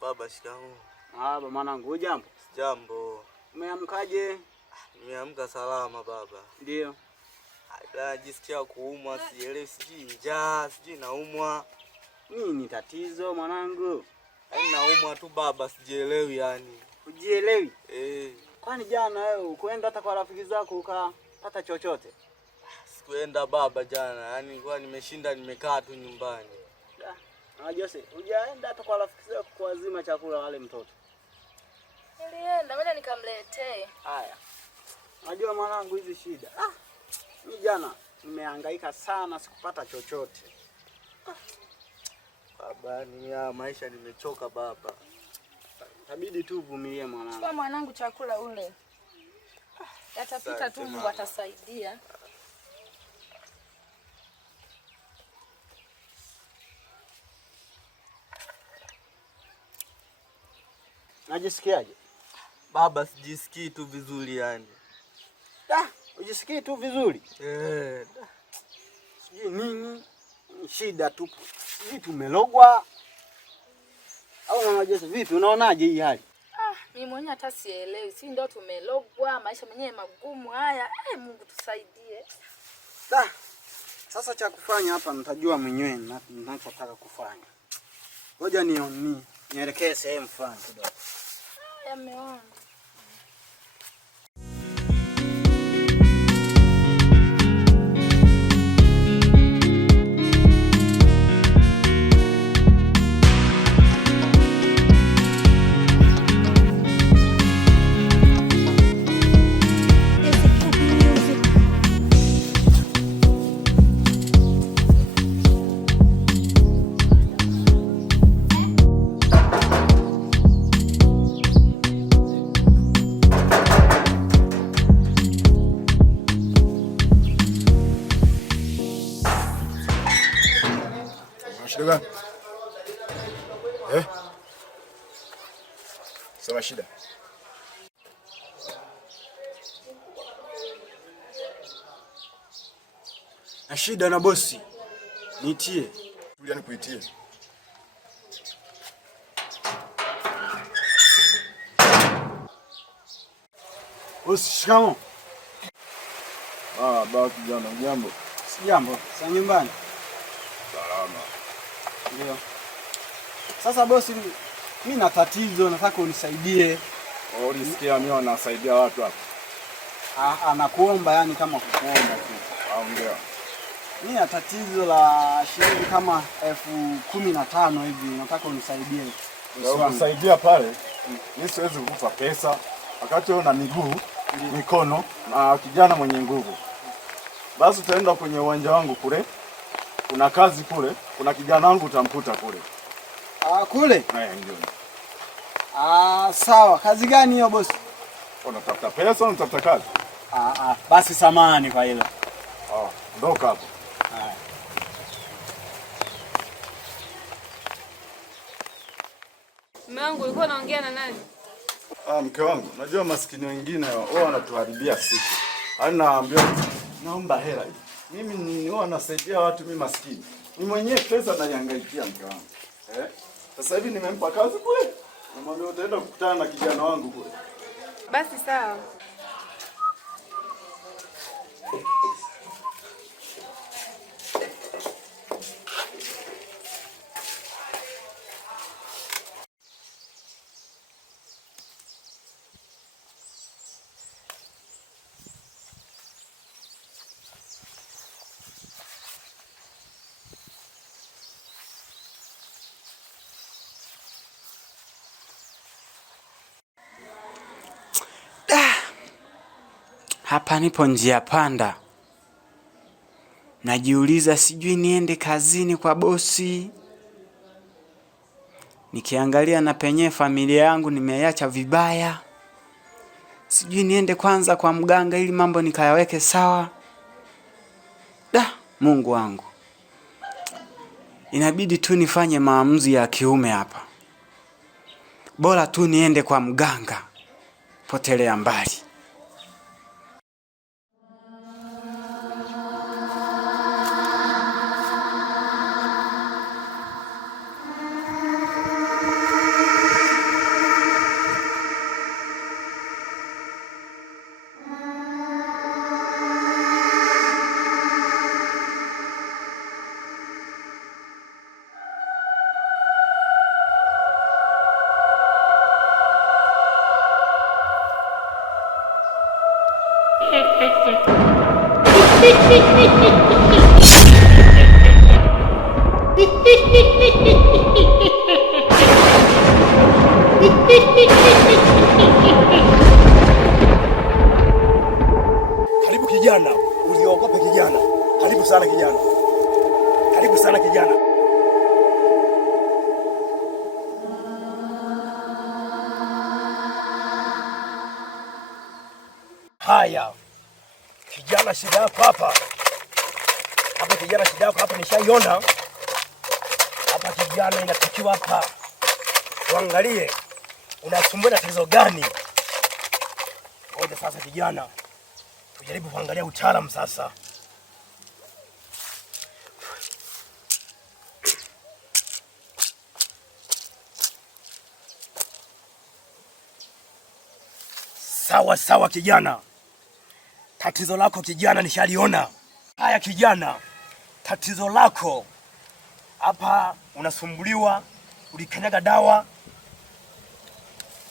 Baba, shikamoo. Baba mwanangu, hujambo? Jambo. Umeamkaje? Nimeamka salama baba. Ndio. Najisikia kuumwa, sielewi, sijui njaa, sijui naumwa. Nini tatizo mwanangu? Naumwa tu baba, sijielewi yani. Hujielewi? Kwani jana wewe ukwenda hata kwa rafiki zako ukapata chochote? Sikuenda baba jana, yani nilikuwa nimeshinda nimekaa tu nyumbani. Jose, hujaenda hata kwa rafiki zako kuazima chakula wale mtoto? Nilienda, ngoja nikamletee. Haya. Unajua mwanangu hizi shida. Mimi jana nimehangaika sana, sikupata chochote. Baba, maisha nimechoka baba. Itabidi tu uvumilie mwanangu. Kwa mwanangu chakula ule. Yatapita tu, Mungu atasaidia. Unajisikiaje? Baba, sijisikii tu vizuri yani. Ujisikii tu vizuri? Sijui nini shida tu. Sijui tumelogwa. Au mama Jose, vipi unaonaje hii hali? Mimi mwenyewe hata sielewi. Si ndio tumelogwa, maisha mwenyewe magumu haya. Mungu tusaidie. Sasa cha kufanya hapa nitajua mwenyewe ninachotaka kufanya. Ngoja nielekee sehemu fulani kidogo. Yameona. Shida. Sema shida. Na shida na bosi. Niitie. Tulia nikuitie. Bosi, shikamoo. Baba kijana, jambo. Si jambo. Sasa nyumbani. Salama. Ndio. Sasa bosi, mimi na tatizo, nataka unisaidie. Ulisikia mimi nasaidia watu hapa? Anakuomba yani kama kukuomba tu. Ongea. Mimi na tatizo la shilingi kama 15,000 hivi, nataka unisaidie. Usaidia pale. Mimi siwezi kukupa pesa wakati wewe una miguu, mikono na kijana mwenye nguvu. Basi utaenda kwenye uwanja wangu kule. Kuna kazi kule, kuna kijana wangu utamkuta kule. Kule? Ndio. Sawa. Kazi gani hiyo bosi? Unatafuta pesa, unatafuta kazi? Basi samahani kwa hilo. Ndoka hapo. Mume wangu ulikuwa unaongea na nani? Mke wangu, najua maskini wengine wao wanatuharibia siku. Anaambia naomba hela hii. Mimi ni nasaidia watu, mimi maskini. Mimi mwenyewe pesa naiangaikia mke wangu. Sasa hivi nimempa kazi kule. Namwambia utaenda kukutana na kijana wangu kule. Basi sawa. Hapa nipo njia panda. Najiuliza sijui niende kazini kwa bosi. Nikiangalia na penye familia yangu nimeiacha vibaya. Sijui niende kwanza kwa mganga ili mambo nikayaweke sawa. Mungu wangu. Inabidi tu nifanye maamuzi ya kiume hapa. Bora tu niende kwa mganga. Potelea mbali. Karibu kijana, uliogope kijana. Karibu sana kijana. Karibu sana kijana. Haya. Kijana, shida yako hapa. Hapa kijana, shida yako hapa nishaiona. Hapa kijana, inatakiwa hapa tuangalie unasumbua na tatizo gani. Ngoja sasa kijana, tujaribu kuangalia utaalamu sasa. Sawa kijana. Tatizo lako kijana nishaliona. Haya kijana, tatizo lako hapa unasumbuliwa, ulikanyaga dawa.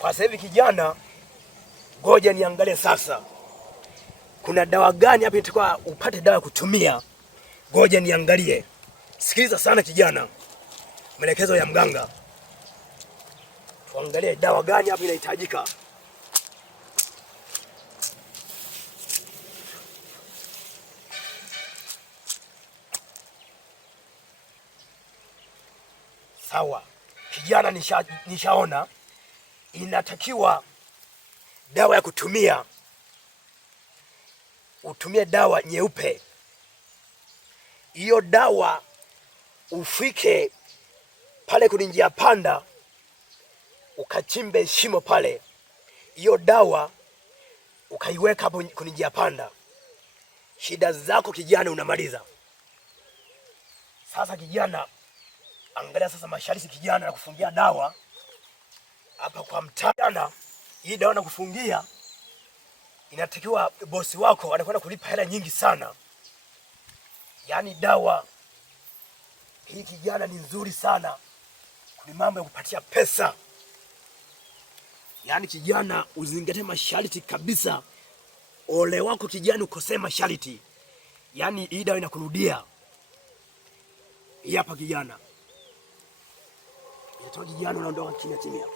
Kwa sasa hivi kijana, ngoja niangalie sasa. Kuna dawa gani hapa inatakiwa upate dawa kutumia? Ngoja niangalie. Sikiliza sana kijana. Maelekezo ya mganga. Tuangalie dawa gani hapa inahitajika. Sawa. Kijana, nishaona inatakiwa dawa ya kutumia. Utumie dawa nyeupe. Hiyo dawa ufike pale kwenye njia panda, ukachimbe shimo pale. Hiyo dawa ukaiweka hapo kwenye njia panda. Shida zako kijana unamaliza. Sasa kijana, angalia sasa masharti kijana na kufungia dawa hapa kwa mtana. Hii dawa na kufungia inatakiwa bosi wako anakwenda kulipa hela nyingi sana. Yaani dawa hii kijana ni nzuri sana. Kuna mambo ya kupatia pesa. Yaani kijana, uzingatie masharti kabisa. Ole wako kijana ukosea masharti. Yaani hii dawa inakurudia. Hii hapa kijana. Itoa kijana, unaondoka kimya kimya.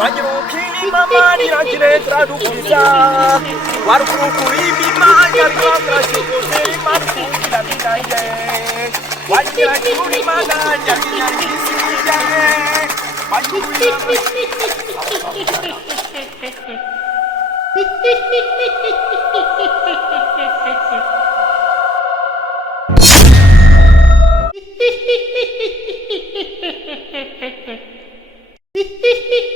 Wajirukini mama nirangire tradukiza warukukuri mimanya rikanga shukoseri matukila minaye wajirukini mama nirangire wajirukini Hehehehe